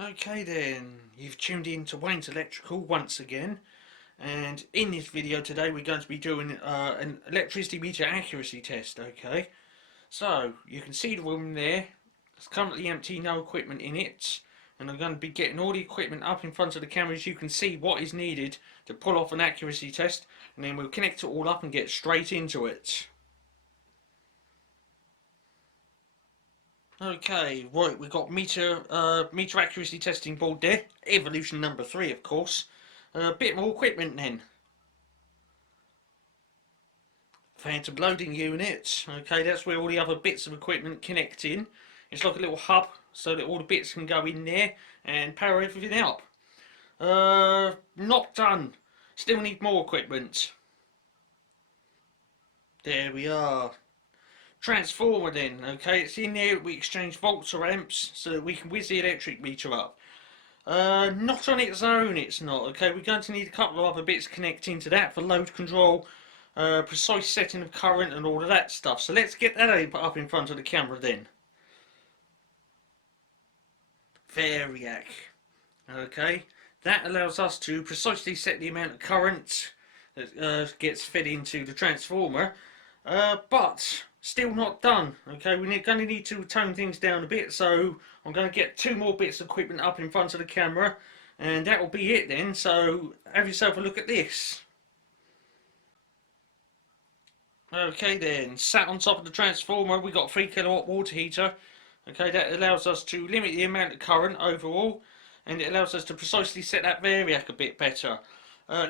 Okay then, you've tuned in to Wayne's Electrical once again, and in this video today we're going to be doing an electricity meter accuracy test. Okay, so you can see the room there. It's currently empty, no equipment in it, and I'm going to be getting all the equipment up in front of the camera so you can see what is needed to pull off an accuracy test, and then we'll connect it all up and get straight into it. Okay, right, we've got meter accuracy testing board there, evolution number 3 of course. A bit more equipment then. Phantom loading unit, okay, that's where all the other bits of equipment connect in. It's like a little hub so that all the bits can go in there and power everything up. Not done, still need more equipment. There we are. Transformer then, okay, it's in there. We exchange volts or amps so that we can whiz the electric meter up. Not on its own, it's not, okay, we're going to need a couple of other bits connecting to that for load control, precise setting of current and all of that stuff. So let's get that up in front of the camera then. Variac, okay, that allows us to precisely set the amount of current that gets fed into the transformer, but still not done. Okay, we're going to need to tone things down a bit, so I'm going to get 2 more bits of equipment up in front of the camera, and that will be it then. So have yourself a look at this. Okay then, sat on top of the transformer we got a 3 kilowatt water heater. Okay, that allows us to limit the amount of current overall, and it allows us to precisely set that variac a bit better.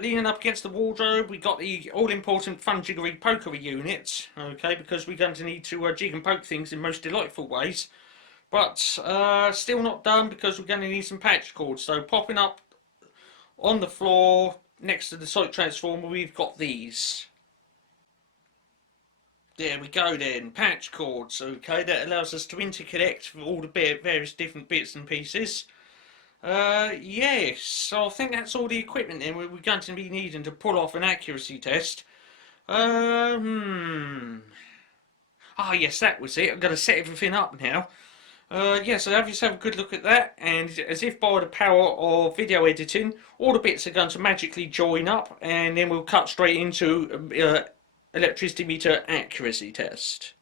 Leaning up against the wardrobe, we got the all-important fun jiggery pokery unit, okay, because we're going to need to jig and poke things in most delightful ways. But still not done because we're going to need some patch cords. So popping up on the floor next to the site transformer, we've got these. There we go then, patch cords, okay, that allows us to interconnect with all the various different bits and pieces. Yes, so I think that's all the equipment then we're going to be needing to pull off an accuracy test. Ah yes, that was it. I'm going to set everything up now. Yeah, so have yourself a good look at that, and as if by the power of video editing, all the bits are going to magically join up, and then we'll cut straight into electricity meter accuracy test.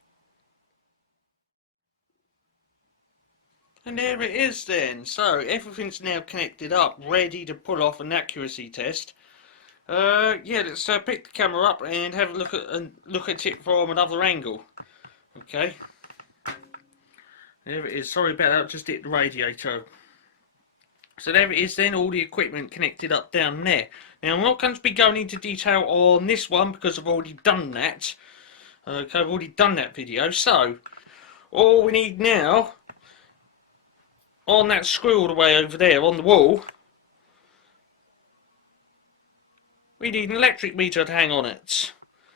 And there it is then. So everything's now connected up, ready to pull off an accuracy test. Yeah, let's pick the camera up and have a look at it from another angle. Okay. There it is. Sorry about that. I just hit the radiator. So there it is then. All the equipment connected up down there. Now I'm not going to be going into detail on this one because I've already done that. Okay, I've already done that video. So all we need now, on that screw all the way over there on the wall, we need an electric meter to hang on it.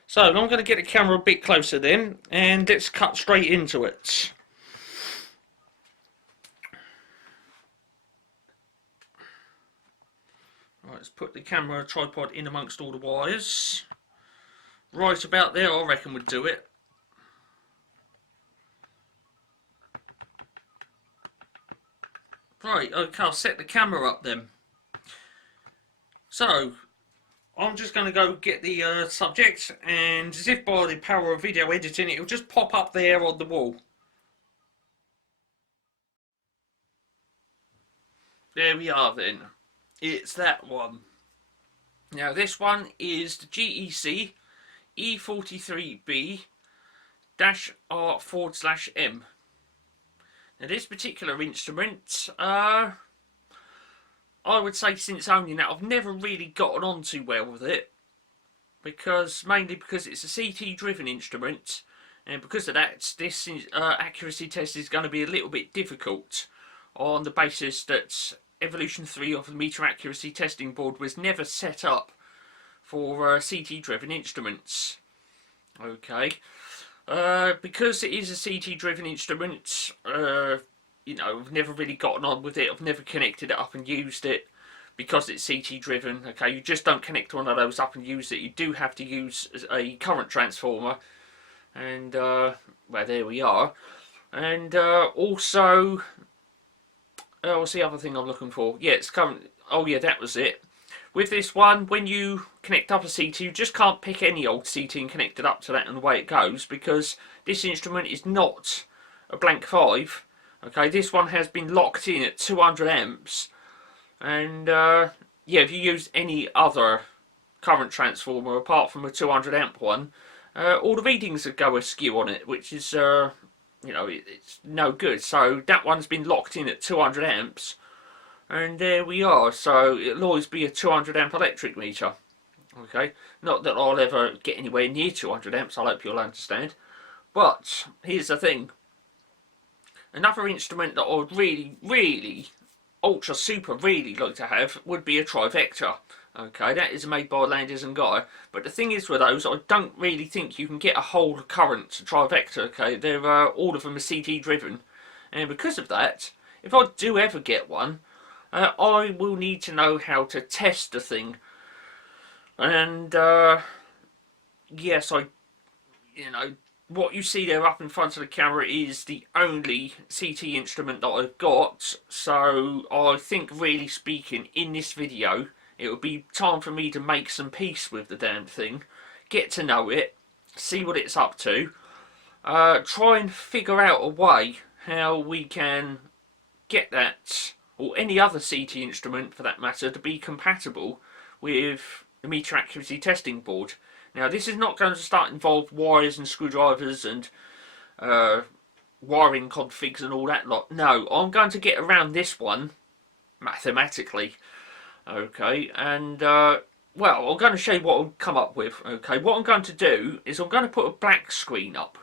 So I'm going to get the camera a bit closer then, and let's cut straight into it. Right, let's put the camera tripod in amongst all the wires. Right about there, I reckon would do it. Right, okay, I'll set the camera up then. So, I'm just going to go get the subject, and as if by the power of video editing, it'll just pop up there on the wall. There we are then. It's that one. Now this one is the GEC E43B-R/M. Now this particular instrument, I would say since owning that, I've never really gotten on too well with it, mainly because it's a CT driven instrument, and because of that this accuracy test is going to be a little bit difficult, on the basis that evolution 3 of the meter accuracy testing board was never set up for CT driven instruments. Okay. Because it is a CT driven instrument, you know, I've never really gotten on with it. I've never connected it up and used it because it's CT driven. Okay, you just don't connect one of those up and use it. You do have to use a current transformer, and well, there we are. And also what's the other thing I'm looking for? Yeah, it's current. Oh yeah, that was it. With this one, when you connect up a CT, you just can't pick any old CT and connect it up to that and away it goes, because this instrument is not a blank 5. Okay, this one has been locked in at 200 amps, and yeah, if you use any other current transformer apart from a 200 amp one, all the readings would go askew on it, which is you know, it's no good. So that one's been locked in at 200 amps, and there we are. So it'll always be a 200 amp electric meter. Okay, not that I'll ever get anywhere near 200 amps, I hope you'll understand. But here's the thing, another instrument that I would really ultra super really like to have would be a trivector. Okay, that is made by Landis and Guy, but the thing is with those, I don't really think you can get a whole current to trivector. Okay, they're all of them are CT driven, and because of that, if I do ever get one, I will need to know how to test the thing. And yes, you know, what you see there up in front of the camera is the only CT instrument that I've got, so I think, really speaking, in this video it would be time for me to make some peace with the damn thing, get to know it, see what it's up to, try and figure out a way how we can get that, or any other CT instrument for that matter, to be compatible with the meter accuracy testing board. Now, this is not going to start involve wires and screwdrivers and wiring configs and all that lot. No, I'm going to get around this one mathematically. Okay, and well, I'm going to show you what I'll come up with. Okay, what I'm going to do is I'm going to put a black screen up.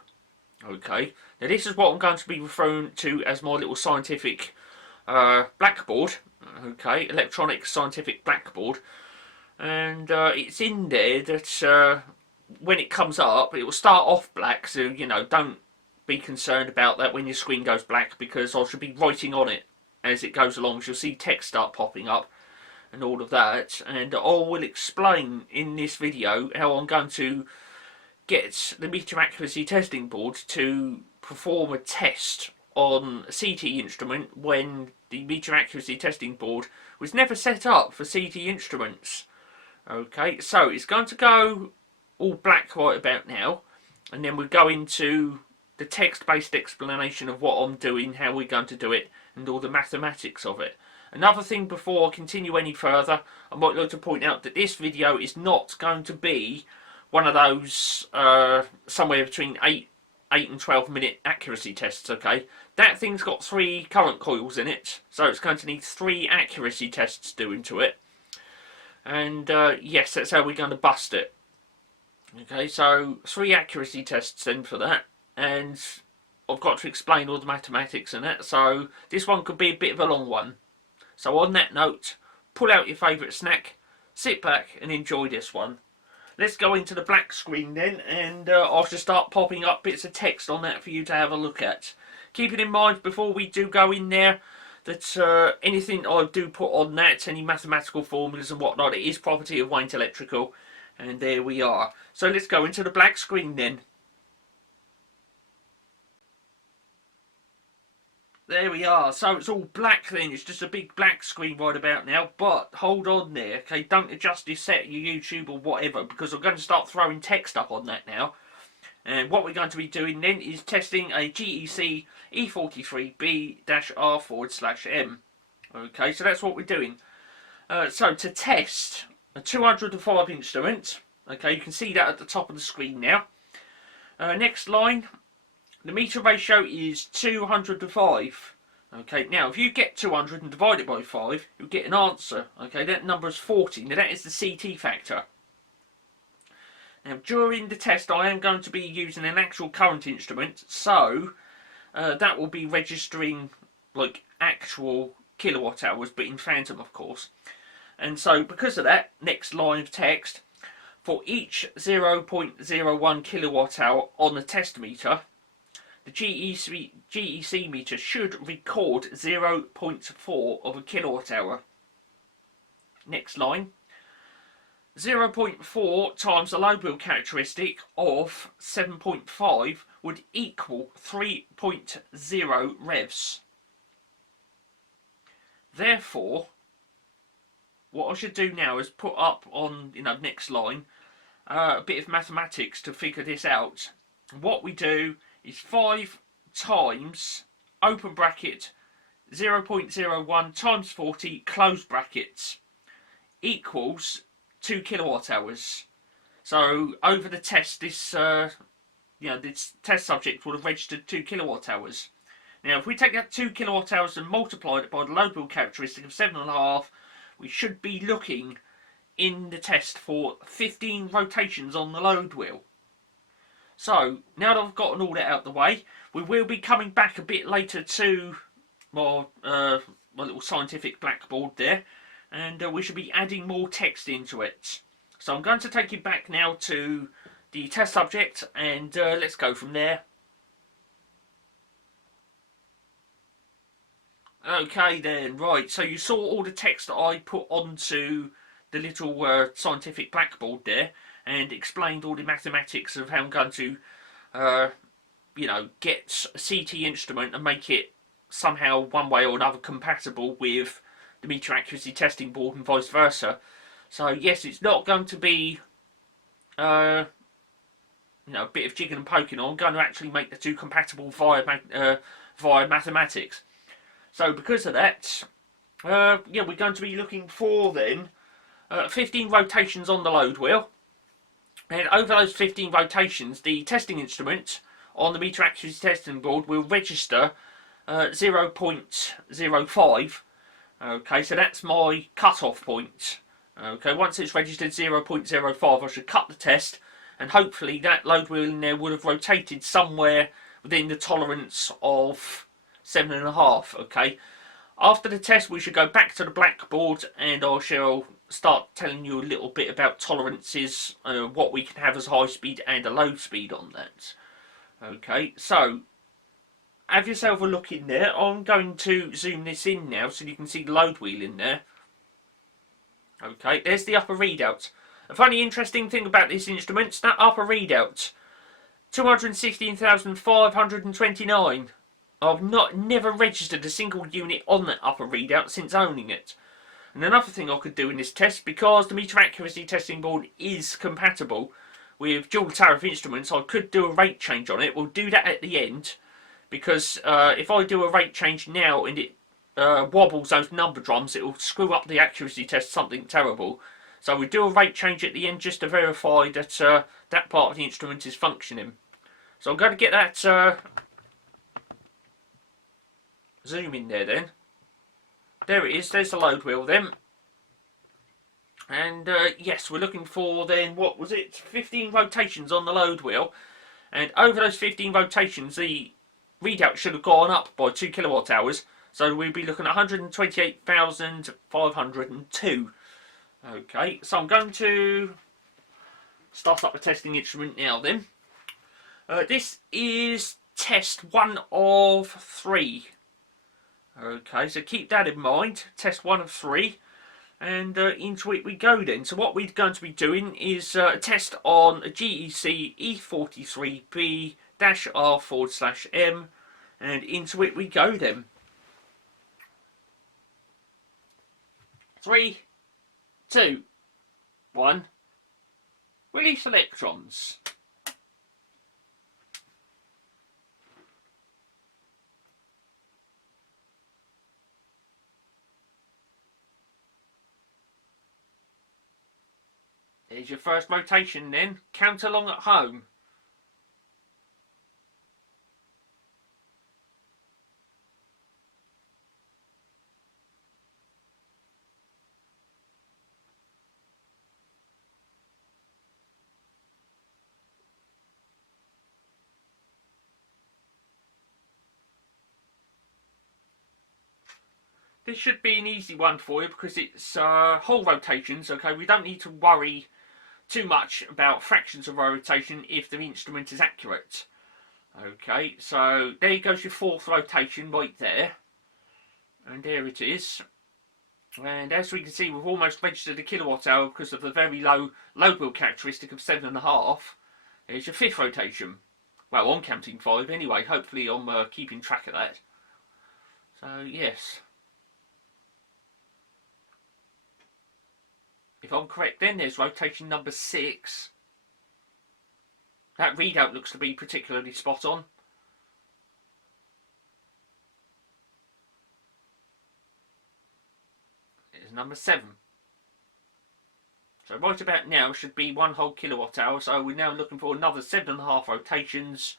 Okay, now this is what I'm going to be referring to as my little scientific blackboard. Okay, electronic scientific blackboard. And it's in there that when it comes up, it will start off black, so, you know, don't be concerned about that when your screen goes black, because I should be writing on it as it goes along. So you'll see text start popping up and all of that, and I will explain in this video how I'm going to get the meter accuracy testing board to perform a test on a CT instrument when the meter accuracy testing board was never set up for CT instruments. Okay, so it's going to go all black right about now, and then we'll go into the text-based explanation of what I'm doing, how we're going to do it, and all the mathematics of it. Another thing before I continue any further, I might like to point out that this video is not going to be one of those somewhere between 8 and 12 minute accuracy tests, okay? That thing's got 3 current coils in it, so it's going to need 3 accuracy tests doing to it. And yes, that's how we're going to bust it. Okay, so 3 accuracy tests then for that, and I've got to explain all the mathematics in it, so this one could be a bit of a long one. So on that note, pull out your favourite snack, sit back and enjoy this one. Let's go into the black screen then, and I'll just start popping up bits of text on that for you to have a look at. Keeping in mind, before we do go in there, that anything I do put on that, any mathematical formulas and whatnot, it is property of Wayne Electrical. And there we are. So let's go into the black screen then. There we are. So it's all black then. It's just a big black screen right about now. But hold on there. Okay, don't adjust your set, your YouTube or whatever, because I'm going to start throwing text up on that now. And what we're going to be doing then is testing a GEC E43B-R/M. Okay, so that's what we're doing. So to test a 205 instrument, okay, you can see that at the top of the screen now. Next line, the meter ratio is 200:5. Okay, now if you get 200 and divide it by 5, you'll get an answer. Okay, that number is 40. Now that is the CT factor. Now during the test I am going to be using an actual current instrument, so that will be registering like actual kilowatt hours, but in phantom of course. And so because of that, next line of text, for each 0.01 kilowatt hour on the test meter, the GEC meter should record 0.4 of a kilowatt hour. Next line, 0.4 times the Loadwheel characteristic of 7.5 would equal 3.0 revs. Therefore, what I should do now is put up on, next line, a bit of mathematics to figure this out. What we do is 5 times, open bracket, 0.01 times 40, close brackets, equals 2 kilowatt hours. So over the test, this this test subject would have registered 2 kilowatt hours. Now, if we take that 2 kilowatt hours and multiply it by the load wheel characteristic of 7.5, we should be looking in the test for 15 rotations on the load wheel. So, now that I've gotten all that out of the way, we will be coming back a bit later to my little scientific blackboard there, and we should be adding more text into it. So I'm going to take you back now to the test subject, and let's go from there. Okay then, right, so you saw all the text that I put onto the little scientific blackboard there, and explained all the mathematics of how I'm going to, get a CT instrument and make it somehow one way or another compatible with the meter accuracy testing board and vice versa. So yes, it's not going to be, a bit of jigging and poking. I'm going to actually make the two compatible via mathematics. So because of that, we're going to be looking for then 15 rotations on the load wheel, and over those 15 rotations, the testing instrument on the meter accuracy testing board will register 0.05. Okay, so that's my cut-off point. Okay, once it's registered 0.05, I should cut the test, and hopefully that load wheel in there would have rotated somewhere within the tolerance of 7.5. Okay, after the test, we should go back to the blackboard, and I shall start telling you a little bit about tolerances, what we can have as high speed and a low speed on that. Okay, so have yourself a look in there. I'm going to zoom this in now so you can see the load wheel in there. Okay, there's the upper readout. A funny interesting thing about this instrument, that upper readout, 216,529. I've never registered a single unit on that upper readout since owning it. And another thing I could do in this test, because the meter accuracy testing board is compatible with dual tariff instruments, I could do a rate change on it. We'll do that at the end, because if I do a rate change now and it wobbles those number drums, it will screw up the accuracy test something terrible. So we do a rate change at the end just to verify that that part of the instrument is functioning. So I'm going to get that zoom in there then. There it is, there's the load wheel then. And yes, we're looking for then, what was it, 15 rotations on the load wheel. And over those 15 rotations, the readout should have gone up by 2 kilowatt hours. So we'll be looking at 128,502. Okay, so I'm going to start up the testing instrument now then. This is test 1 of 3. Okay, so keep that in mind, test 1 of 3, and into it we go then. So what we're going to be doing is a test on a GEC E43B-R/M, and into it we go then. 3, 2, 1, release electrons. There's your first rotation then. Count along at home. This should be an easy one for you because it's whole rotations. Okay, we don't need to worry too much about fractions of rotation if the instrument is accurate. Okay, so there goes your 4th rotation right there, and there it is. And as we can see, we've almost registered a kilowatt hour because of the very low load wheel characteristic of 7.5. There's your 5th rotation. Well, I'm counting 5 anyway. Hopefully I'm keeping track of that. So yes. if I'm correct, then there's rotation number 6. That readout looks to be particularly spot on. It's number 7. So right about now should be 1 whole kilowatt hour. So we're now looking for another 7.5 rotations.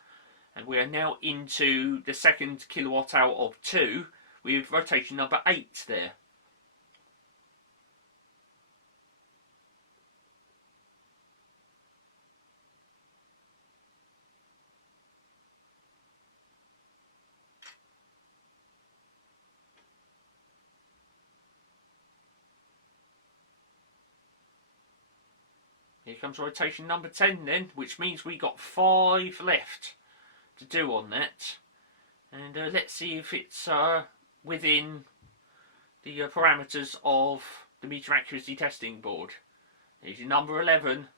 And we are now into the second kilowatt hour of 2 with rotation number 8 there. Here comes rotation number 10 then, which means we got 5 left to do on that. And let's see if it's within the parameters of the meter accuracy testing board. Here's your number 11.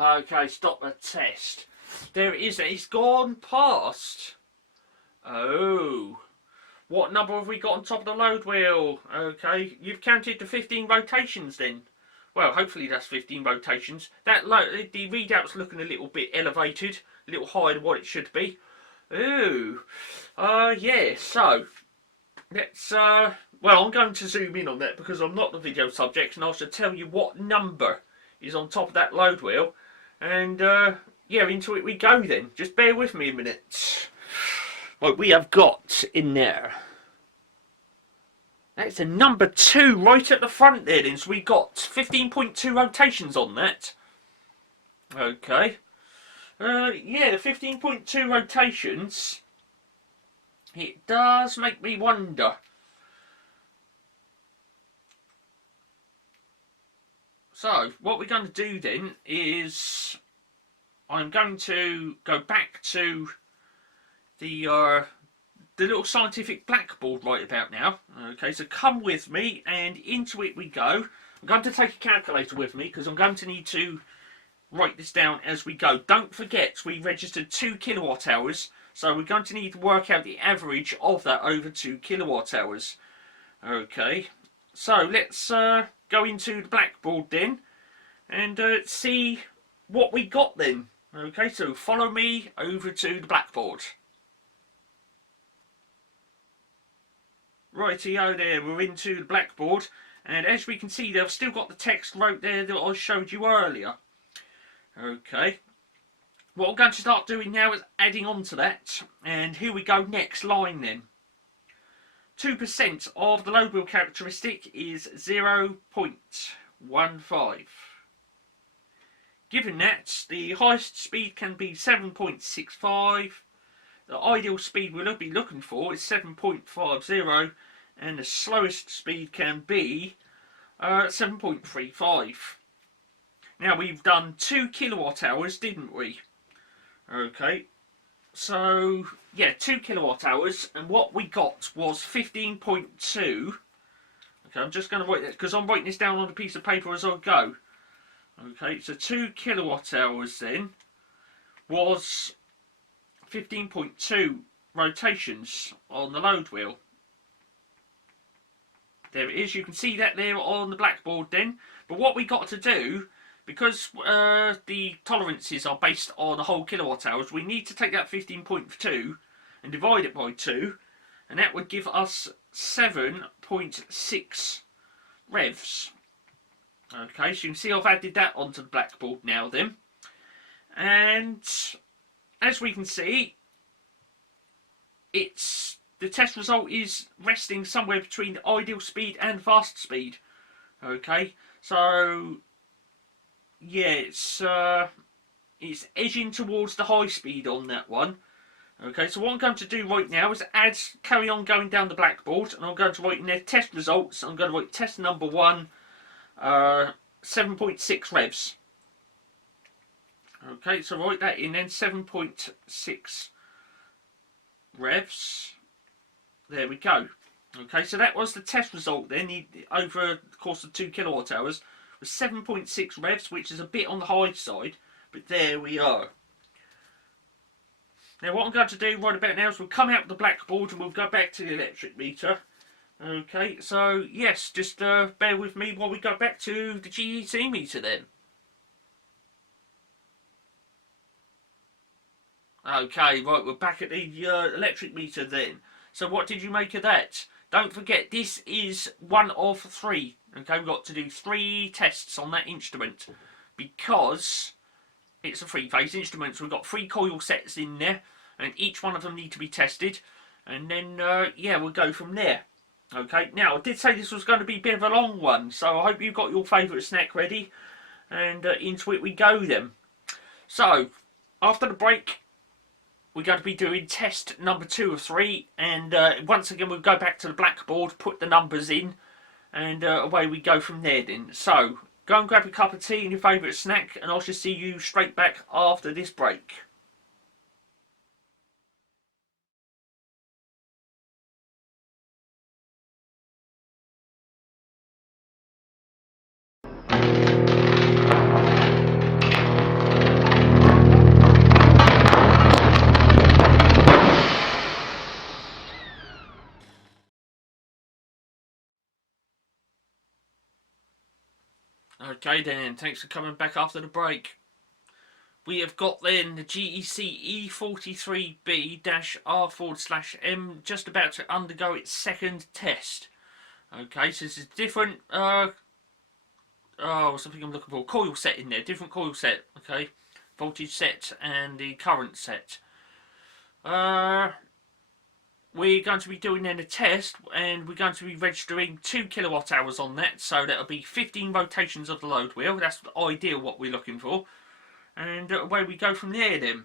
Okay, stop the test. There it is, it's gone past. Oh. What number have we got on top of the load wheel? Okay, you've counted to 15 rotations then. Well, hopefully that's 15 rotations. The readout's looking a little bit elevated, a little higher than what it should be. Ooh. Yeah, so let's well, I'm going to zoom in on that because I'm not the video subject and I should tell you what number is on top of that load wheel. And yeah, into it we go then. Just bear with me a minute. What we have got in there. That's a number 2 right at the front there then. So we got 15.2 rotations on that. Okay. Yeah, the 15.2 rotations. It does make me wonder. So, what we're going to do then is I'm going to go back to the little scientific blackboard right about now. Okay, so come with me and into it we go. I'm going to take a calculator with me because I'm going to need to write this down as we go. Don't forget we registered 2 kilowatt hours, so we're going to need to work out the average of that over 2 kilowatt hours. Okay, so let's go into the blackboard then and see what we got then. Okay, so follow me over to the blackboard. Rightio there, we're into the blackboard, and as we can see they've still got the text wrote there that I showed you earlier. Okay, what I'm going to start doing now is adding on to that, and here we go, next line then. 2% of the load wheel characteristic is 0.15. Given that, the highest speed can be 7.65, the ideal speed we'll be looking for is 7.50, and the slowest speed can be 7.35. Now we've done 2 kilowatt hours, didn't we? Okay, so yeah, 2 kilowatt hours, and what we got was 15.2. Okay, I'm just going to write that because I'm writing this down on a piece of paper as I go. Okay, so 2 kilowatt hours then was 15.2 rotations on the load wheel. There it is, you can see that there on the blackboard then. But what we got to do, because the tolerances are based on a whole kilowatt hours, we need to take that 15.2 and divide it by 2, and that would give us 7.6 revs. Okay, so you can see I've added that onto the blackboard now then. And as we can see, it's the test result is resting somewhere between the ideal speed and fast speed. Okay, so yeah, it's edging towards the high speed on that one. Okay, so what I'm going to do right now is carry on going down the blackboard, and I'm going to write in there test results. I'm going to write test number 1, 7.6 revs. Okay, so write that in then, 7.6 revs. There we go. Okay, so that was the test result then, over the course of 2 kilowatt hours, was 7.6 revs, which is a bit on the high side, but there we are. Now what I'm going to do right about now is we'll come out of the blackboard and we'll go back to the electric meter. Okay, so yes, just bear with me while we go back to the GEC meter then. Okay, right, we're back at the electric meter then. So what did you make of that? Don't forget, this is 1 of 3. Okay, we've got to do 3 tests on that instrument because it's a 3-phase instrument. So we've got 3 coil sets in there, and each one of them need to be tested. And then, yeah, we'll go from there. Okay, now I did say this was going to be a bit of a long one, so I hope you've got your favourite snack ready. And into it we go then. So, after the break, we're going to be doing test number 2 of 3, and once again we'll go back to the blackboard, put the numbers in, and away we go from there then. So, go and grab a cup of tea and your favourite snack, and I shall see you straight back after this break. Okay then, thanks for coming back after the break. We have got then the GEC E43B-R/M just about to undergo its second test. Okay, so this is different, something I'm looking for, coil set in there, different coil set, okay, voltage set and the current set. We're going to be doing then a test, and we're going to be registering 2 kilowatt hours on that, so that'll be 15 rotations of the load wheel. That's the ideal what we're looking for, and away we go from there then.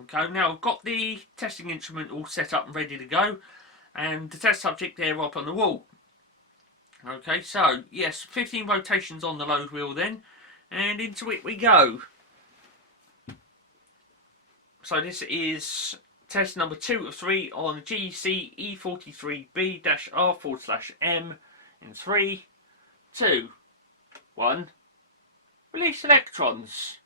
Okay, now I've got the testing instrument all set up and ready to go, and the test subject there up on the wall. Okay, so yes, 15 rotations on the load wheel then, and into it we go. So this is test number 2 of 3 on GEC E43B-R/M in 3, 2, 1. Release electrons.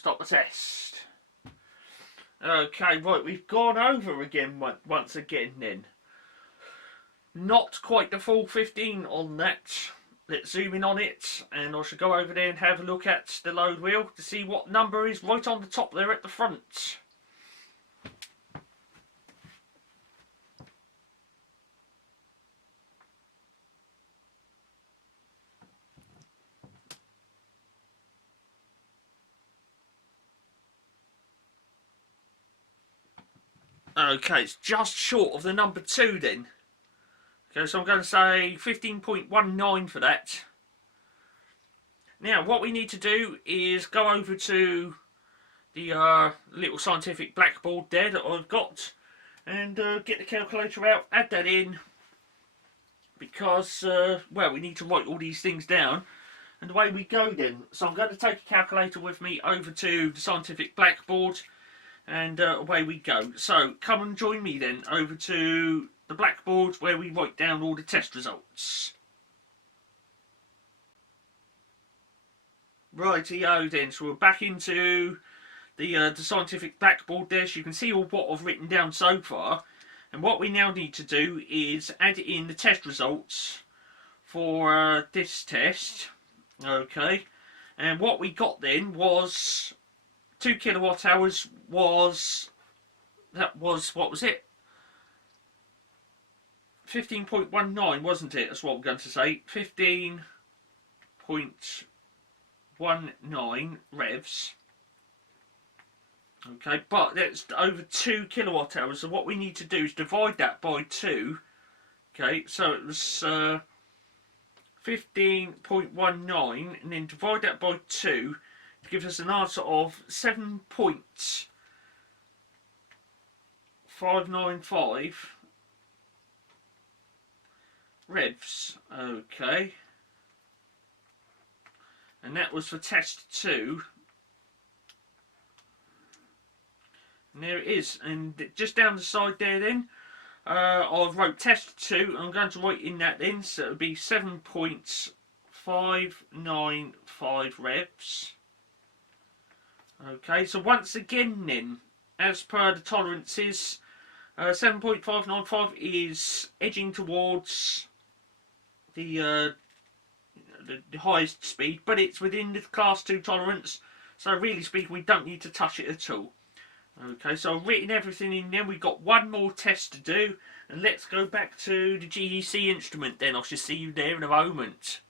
stop the test. Okay, right, we've gone over again once again then. Not quite the full 15 on that. Let's zoom in on it, and I shall go over there and have a look at the load wheel to see what number is right on the top there at the front. Okay, it's just short of the number 2 then. Okay, so I'm going to say 15.19 for that. Now, what we need to do is go over to the little scientific blackboard there that I've got and get the calculator out, add that in, because, well, we need to write all these things down, and away we go then. So I'm going to take a calculator with me over to the scientific blackboard, and away we go. So come and join me then over to the blackboard where we write down all the test results. Rightio then, so we're back into the scientific blackboard there, so you can see all what I've written down so far. And what we now need to do is add in the test results for this test. Okay, and what we got then was 2 kilowatt hours was, that was, what was it? 15.19, wasn't it? That's what I'm going to say. 15.19 revs. Okay, but that's over 2 kilowatt hours. So what we need to do is divide that by 2. Okay, so it was 15.19, and then divide that by 2 to give us an answer of 7.595 revs. Okay, and that was for test 2. And there it is, and just down the side there then, I've wrote test 2, I'm going to write in that then, so it would be 7.595 revs. Okay, so once again then, as per the tolerances, 7.595 is edging towards the highest speed, but it's within the class 2 tolerance, so really speaking we don't need to touch it at all. Okay, so I've written everything in there. We've got one more test to do, and let's go back to the GEC instrument then. I shall see you there in a moment.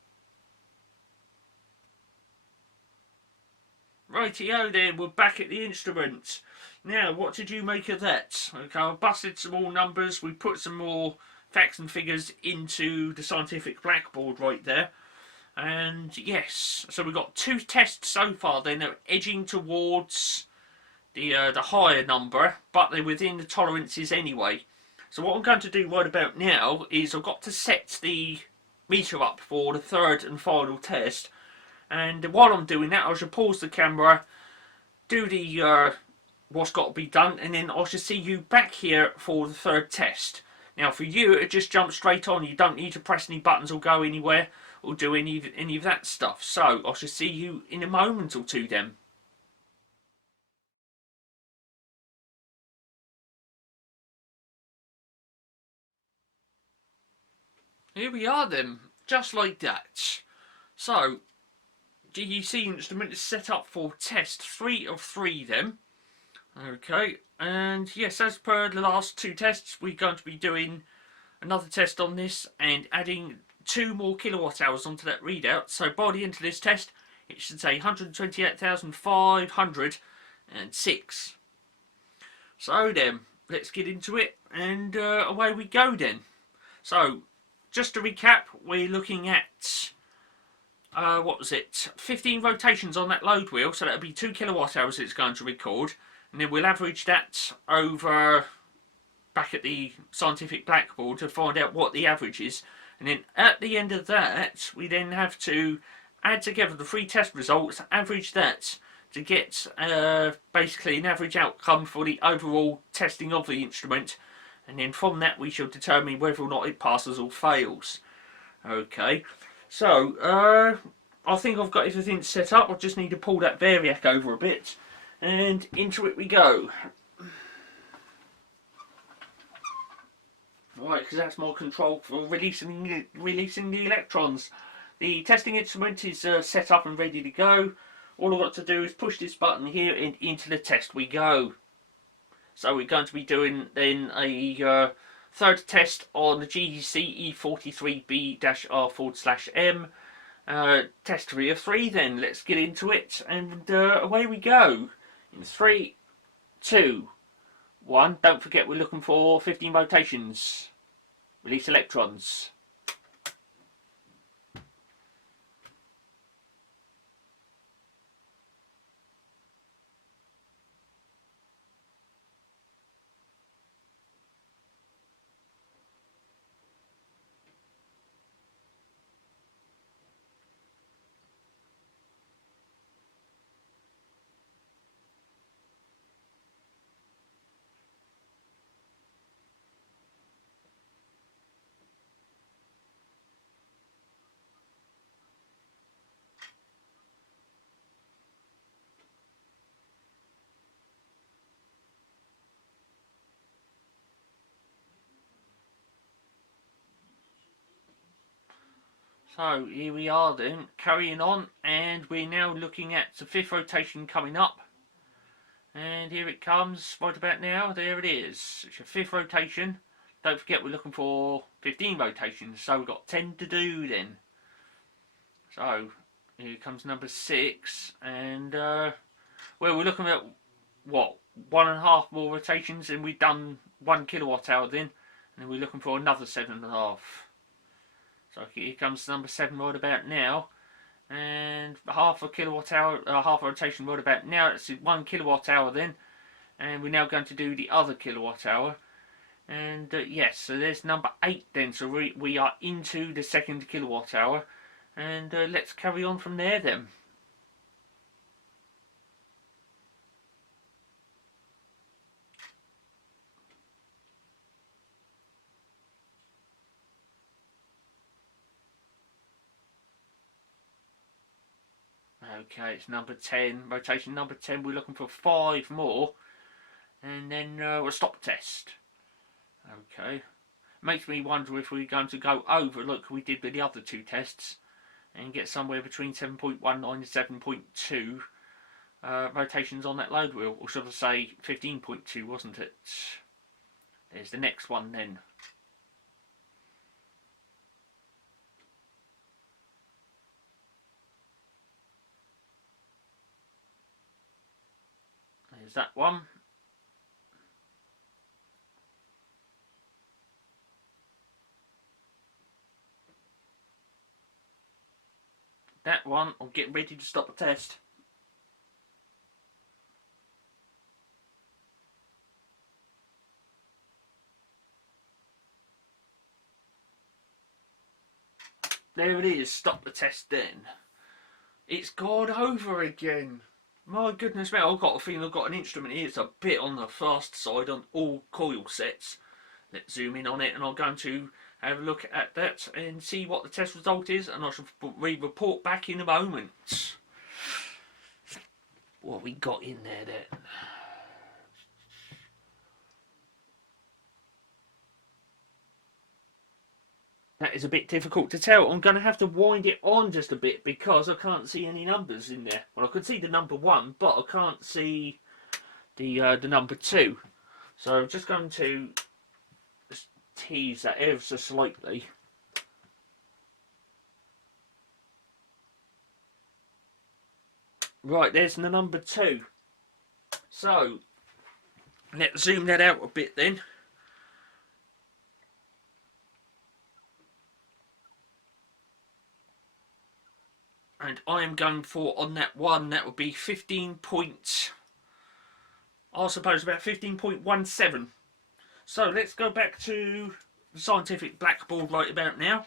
Rightio then, we're back at the instrument. Now, what did you make of that? Okay, I've busted some more numbers. We put some more facts and figures into the scientific blackboard right there. And yes, so we've got 2 tests so far then, they're edging towards the higher number, but they're within the tolerances anyway. So what I'm going to do right about now is I've got to set the meter up for the 3rd and final test, and while I'm doing that I shall pause the camera, do the what's got to be done, and then I shall see you back here for the 3rd test. Now for you it just jumps straight on, you don't need to press any buttons or go anywhere or do any of that stuff. So I shall see you in a moment or two then. Here we are then, just like that. So, GEC instrument is set up for test 3 of 3 then. Okay, and yes, as per the last 2 tests, we're going to be doing another test on this and adding 2 more kilowatt hours onto that readout. So by the end of this test, it should say 128,506. So then, let's get into it, and away we go then. So, just to recap, we're looking at, what was it, 15 rotations on that load wheel, so that'll be 2 kilowatt hours it's going to record, and then we'll average that over back at the scientific blackboard to find out what the average is, and then at the end of that, we then have to add together the 3 test results, average that to get basically an average outcome for the overall testing of the instrument, and then from that we shall determine whether or not it passes or fails. Okay, so I I think I've got everything set up. I just need to pull that variac over a bit, and into it we go. Right, because that's my control for releasing the electrons. The testing instrument is set up and ready to go. All I've got to do is push this button here and into the test we go. So we're going to be doing then a third test on the GEC E43B-R/M. Test 3 of 3 then. Let's get into it, and away we go. In 3, 2, 1. Don't forget we're looking for 15 rotations. Release electrons. So here we are then, carrying on, and we're now looking at the 5th rotation coming up. And here it comes, right about now, there it is. It's your 5th rotation. Don't forget we're looking for 15 rotations, so we've got 10 to do then. So, here comes number 6, and well, we're looking at, what, 1.5 more rotations, and we've done 1 kilowatt hour then, and we're looking for another 7.5. So here comes number 7 right about now, and half a kilowatt hour, half a rotation right about now. It's 1 kilowatt hour then, and we're now going to do the other kilowatt hour. And yes, so there's number 8 then. So we are into the 2nd kilowatt hour, and let's carry on from there then. Okay, it's number 10, rotation number 10. We're looking for 5 more, and then we'll stop test. Okay, makes me wonder if we're going to go over like we did with the other 2 tests and get somewhere between 7.19 and 7.2 rotations on that load wheel, or should I say 15.2, wasn't it? There's the next one then. There's that one. That one. I'm getting ready to stop the test. There it is. Stop the test then. It's gone over again. My goodness me, I've got a feeling I've got an instrument here. It's a bit on the fast side on all coil sets. Let's zoom in on it, and I'm going to have a look at that and see what the test result is, and I shall report back in a moment. What we got in there then. That is a bit difficult to tell. I'm going to have to wind it on just a bit because I can't see any numbers in there. Well, I could see the number 1, but I can't see the number 2. So I'm just going to just tease that ever so slightly. Right, there's the number 2. So let's zoom that out a bit then. And I am going for, on that one, that would be 15 point, I suppose about 15.17. So let's go back to the scientific blackboard right about now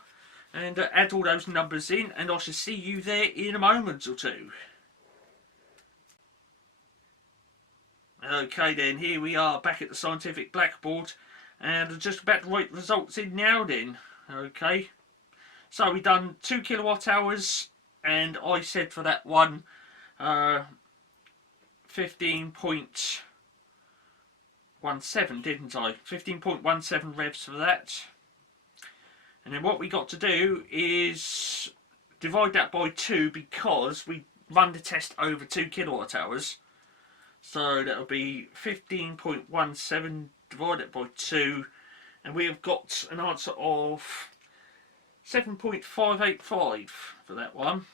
and add all those numbers in, and I shall see you there in a moment or two. Okay then, here we are back at the scientific blackboard, and I'm just about to write results in now then. Okay, so we've done 2 kilowatt hours and I said for that one 15.17, didn't I? 15.17 revs for that. And then what we got to do is divide that by 2 because we run the test over 2 kWh. So that'll be 15.17 divided by 2, and we have got an answer of 7.585 for that one.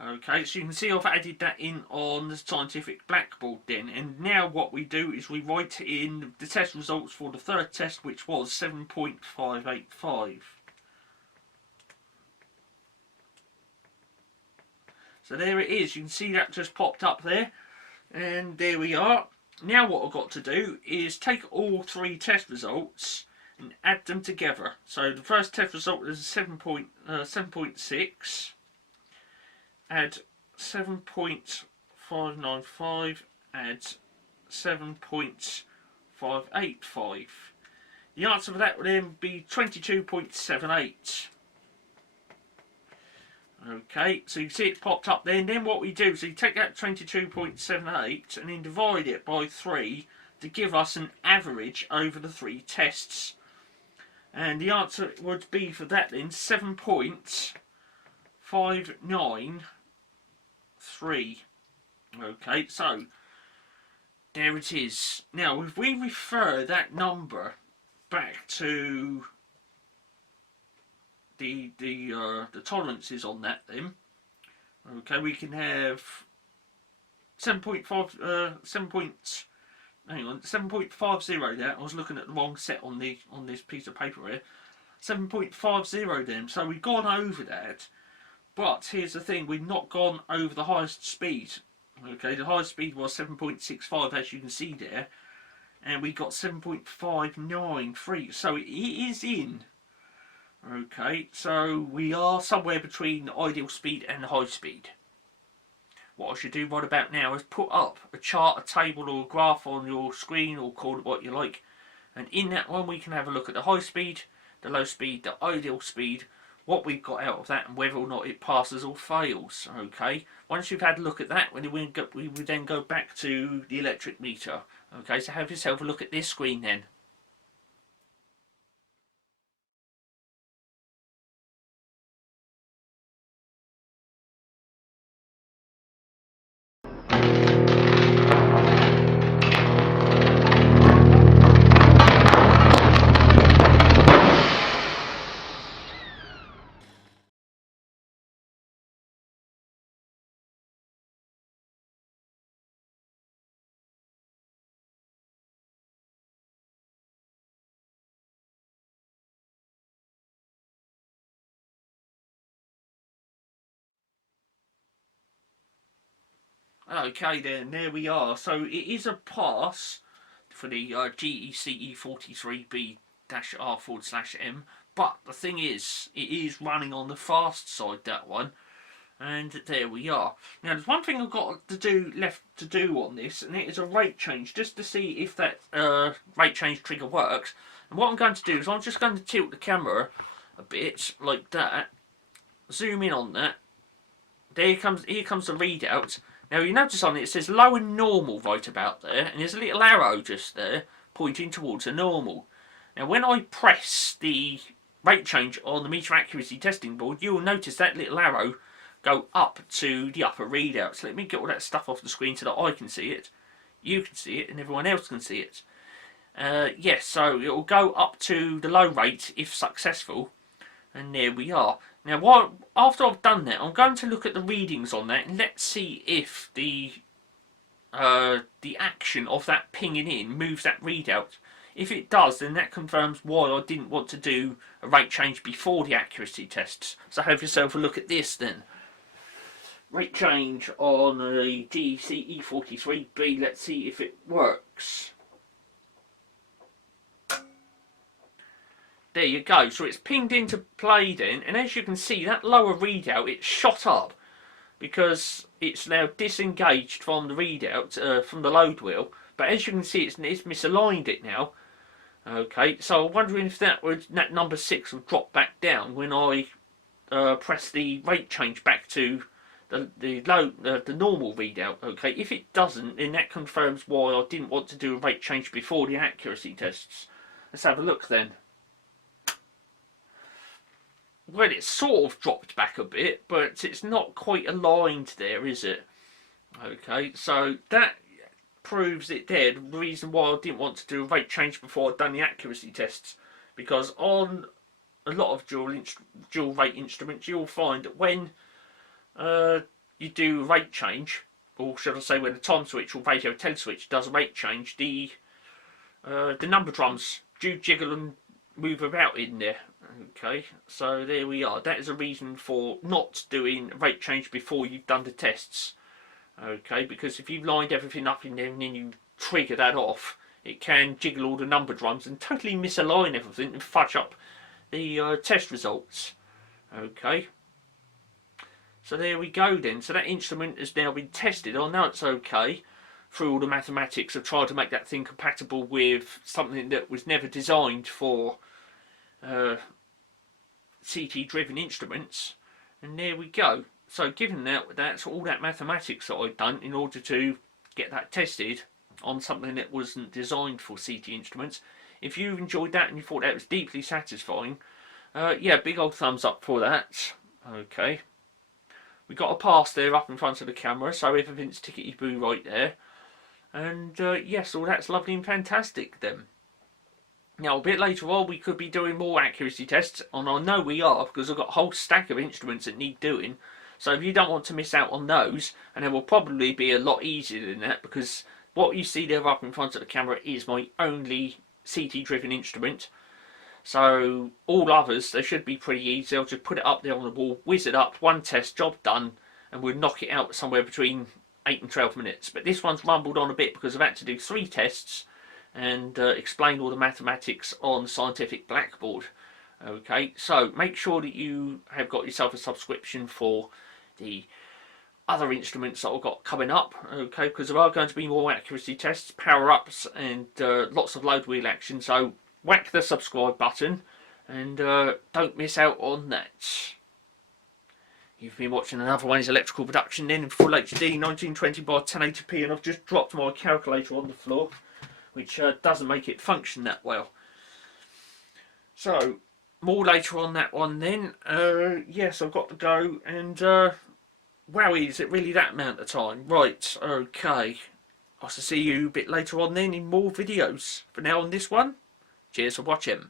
Okay, so you can see I've added that in on the scientific blackboard then, and now what we do is we write in the test results for the third test, which was 7.585. So there it is, you can see that just popped up there, and there we are. Now what I've got to do is take all 3 test results and add them together. So the first test result is 7.6, add 7.595, add 7.585. The answer for that would then be 22.78. Okay, so you see it popped up there, and then what we do is we take that 22.78 and then divide it by 3 to give us an average over the 3 tests. And the answer would be for that then 7.593. Okay, so there it is. Now, if we refer that number back to the tolerances on that, then okay, we can have 7.50 there. I was looking at the wrong set on this piece of paper here. 7.50 then. So we've gone over that, but here's the thing: we've not gone over the highest speed. Okay, the highest speed was 7.65, as you can see there, and we got 7.593. So it is in. Okay, so we are somewhere between the ideal speed and the high speed. What I should do right about now is put up a chart, a table or a graph on your screen, or call it what you like, and in that one we can have a look at the high speed, the low speed, the ideal speed, what we've got out of that, and whether or not it passes or fails. Okay, once you've had a look at that, we would then go back to the electric meter. Okay, so have yourself a look at this screen then. Okay then, there we are. So it is a pass for the GEC E43B-R/M, but the thing is, it is running on the fast side, that one, and there we are. Now there's one thing I've got left to do on this, and it is a rate change, just to see if that rate change trigger works. And what I'm going to do is I'm just going to tilt the camera a bit, like that, zoom in on that. Here comes the readout. Now you notice on it says low and normal right about there, and there's a little arrow just there pointing towards a normal. Now when I press the rate change on the meter accuracy testing board, you'll notice that little arrow go up to the upper readout. So let me get all that stuff off the screen so that I can see it, you can see it, and everyone else can see it. Yes, so it will go up to the low rate if successful, and there we are. Now, after I've done that, I'm going to look at the readings on that, and let's see if the action of that pinging in moves that readout. If it does, then that confirms why I didn't want to do a rate change before the accuracy tests. So have yourself a look at this then. Rate change on the GEC E43B. Let's see if it works. There you go, so it's pinged into play then, and as you can see, that lower readout, it's shot up because it's now disengaged from the readout, from the load wheel, but as you can see, it's misaligned it now. Okay, so I'm wondering if that number 6 will drop back down when I press the rate change back to the normal readout. Okay, if it doesn't, then that confirms why I didn't want to do a rate change before the accuracy tests. Let's have a look then. Well, it's sort of dropped back a bit, but it's not quite aligned there, is it? Okay, so that proves it there. The reason why I didn't want to do a rate change before I'd done the accuracy tests, because on a lot of dual rate instruments, you'll find that when you do a rate change, or should I say when the time switch or radio tele switch does a rate change, the number drums do jiggle and move about in there. Okay, so there we are. That is a reason for not doing a rate change before you've done the tests. Okay, because if you've lined everything up in there and then you trigger that off, it can jiggle all the number drums and totally misalign everything and fudge up the test results. Okay, so there we go then. So that instrument has now been tested. I know it's okay through all the mathematics of trying to make that thing compatible with something that was never designed for CT driven instruments, and there we go. So given that's all that mathematics that I've done in order to get that tested on something that wasn't designed for CT instruments, if you enjoyed that and you thought that was deeply satisfying, yeah, big old thumbs up for that. Okay, we got a pass there up in front of the camera, so everything's tickety boo right there. And yes, all that's lovely and fantastic then. Now a bit later on we could be doing more accuracy tests, and I know we are because I've got a whole stack of instruments that need doing. So if you don't want to miss out on those, and they will probably be a lot easier than that, because what you see there up in front of the camera is my only CT driven instrument. So all others, they should be pretty easy. I'll just put it up there on the wall, whiz it up, one test, job done, and we'll knock it out somewhere between 8 and 12 minutes. But this one's rumbled on a bit because I've had to do 3 tests and explain all the mathematics on the scientific blackboard. Okay, so make sure that you have got yourself a subscription for the other instruments that I've got coming up, okay, because there are going to be more accuracy tests, power-ups, and lots of load wheel action, so whack the subscribe button and don't miss out on that. You've been watching another one is electrical production then in full HD 1920 by 1080p, and I've just dropped my calculator on the floor, which doesn't make it function that well. So more later on that one then. Yes, I've got to go, and wowie, is it really that amount of time? Right, okay. I'll see you a bit later on then in more videos. For now on this one, cheers for watching.